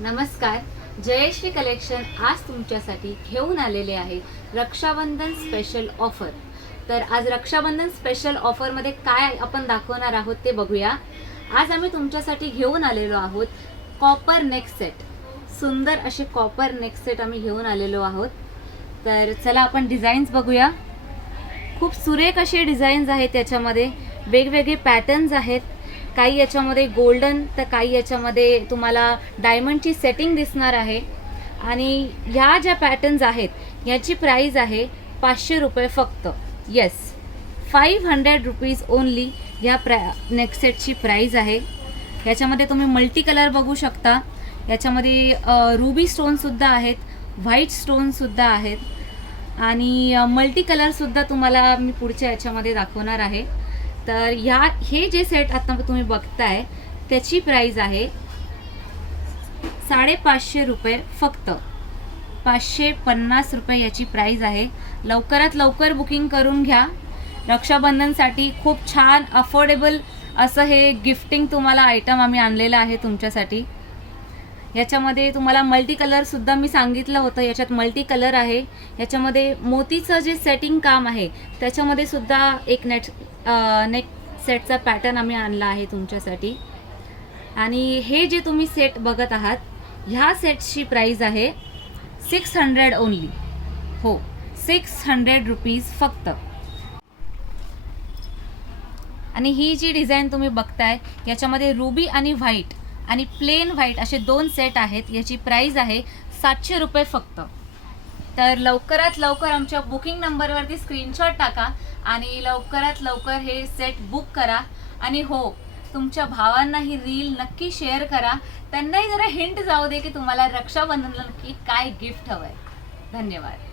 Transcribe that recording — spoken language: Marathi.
नमस्कार, जयश्री कलेक्शन आज तुमच्यासाठी घेऊन आलेले आहे रक्षाबंधन स्पेशल ऑफर। तर आज रक्षाबंधन स्पेशल ऑफरमध्ये काय आपण दाखवणार आहोत ते बघूया। आज आम्ही तुमच्यासाठी घेऊन आलेलो आहोत कॉपर नेक सेट। सुंदर असे कॉपर नेक सेट आम्ही घेऊन आलेलो आहोत। तर चला आपण डिझाईन्स बघूया। खूप सुरेख असे डिझाईन्स आहेत, त्याच्यामध्ये वेगवेगळे पॅटर्न्स आहेत। काही याच्यामध्ये गोल्डन तर काही याच्यामध्ये तुम्हाला डायमंडची सेटिंग दिसणार आहे। आणि ह्या ज्या पॅटर्न्स आहेत याची प्राइस आहे 500 रुपये फक्त। येस, 500 रुपीज ओनली ह्या नेक सेटची प्राइस आहे। याच्यामध्ये तुम्ही मल्टी कलर बघू शकता। याच्यामध्ये रुबी स्टोनसुद्धा आहेत, व्हाईट स्टोनसुद्धा आहेत आणि मल्टी कलरसुद्धा तुम्हाला मी पुढच्या याच्यामध्ये दाखवणार आहे। तर हे जे सेट आता तुम्ही बघताय त्याची प्राइस आहे 550 रुपये फक्त। 550 रुपये याची प्राइस आहे। लवकरात लवकर बुकिंग करून घ्या। रक्षाबंधनसाठी खूप छान अफोर्डेबल असं हे गिफ्टिंग तुम्हाला आयटम आम्ही आणलेलं आहे तुमच्यासाठी। याच्यामध्ये तुम्हाला मल्टी कलर सुद्धा मी सांगितलं होतं, याच्यात मल्टी कलर आहे। याच्यामध्ये मोतीचं जे सेटिंग काम आहे त्याच्यामध्ये सुद्धा एक नेक सेटचा पॅटर्न आम्ही आणला आहे तुमच्यासाठी। आणि हे जे तुम्ही सेट बघत आहात ह्या सेटची प्राइस आहे 600 ओनली। हो, 600 रुपीज फक्त। आणि ही जी डिझाईन तुम्ही बघताय याच्यामध्ये रुबी आणि व्हाईट आणि प्लेन व्हाईट असे दोन सेट आहेत। याची प्राइस आहे 700 रुपये फक्त। तर लवकरात लवकर आमच्या बुकिंग नंबरवरती स्क्रीनशॉट टाका आणि लवकरात लवकर हे सेट बुक करा। आणि हो, तुमच्या भावांना ही रील नक्की शेअर करा, त्यांनाही जरा हिंट जाऊ दे की तुम्हाला रक्षाबंधनला नक्की काय गिफ्ट हवंय। धन्यवाद।